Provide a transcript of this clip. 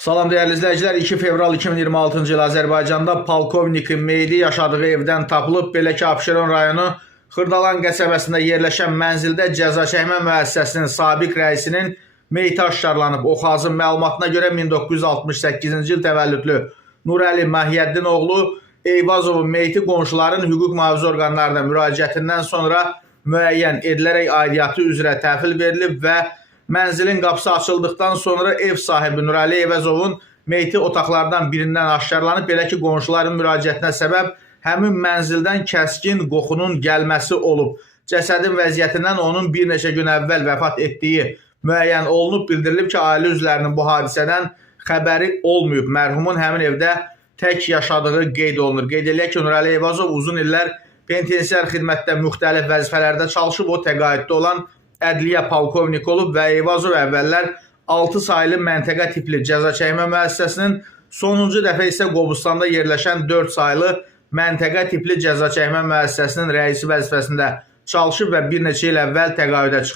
Salam değerli izləyicilər, 2 fevral 2026-cı il Azərbaycanda polkovnikin meyidi yaşadığı evdən tapılıb. Belə ki, Abşeron rayonu Xırdalan qəsəbəsində yerləşən mənzildə cəza çəkmə müəssisəsinin sabiq rəisinin meyiti aşkarlanıb. Oxazın məlumatına görə 1968-ci il təvəllüdlü Nurəli Məhiyyəddin oğlu Eyvazovun meyiti qonşuların hüquq mühafizə orqanlarına müraciətindən sonra müəyyən edilərək aidiyyatı üzrə təhvil verilib və mənzilin qapısı açıldıqdan sonra ev sahibi Nurəli Eyvazovun meyti otaqlardan birindən aşkarlanıb. Belə ki, qonşuların müraciətinə səbəb həmin mənzildən kəskin qoxunun gəlməsi olub. Cəsədin vəziyyətindən onun bir neçə gün əvvəl vəfat etdiyi müəyyən olunub. Bildirilib ki, ailə üzvlərinin bu hadisədən xəbəri olmayıb. Mərhumun həmin evdə tək yaşadığı qeyd olunur. Qeyd edək ki, Nurəli Eyvazov uzun illər penitensiar xidmətdə müxtəlif vəzifələrdə çalışıb. O təqaüddə olan ədliyyə polkovnik olub və Eyvazov əvvəllər 6 saylı məntəqə tipli cəza çəkmə müəssisəsinin, sonuncu dəfə isə Qobustanda yerləşən 4 saylı məntəqə tipli cəza çəkmə müəssisəsinin rəisi vəzifəsində çalışıb və bir neçə il əvvəl təqaüdə çıxıb.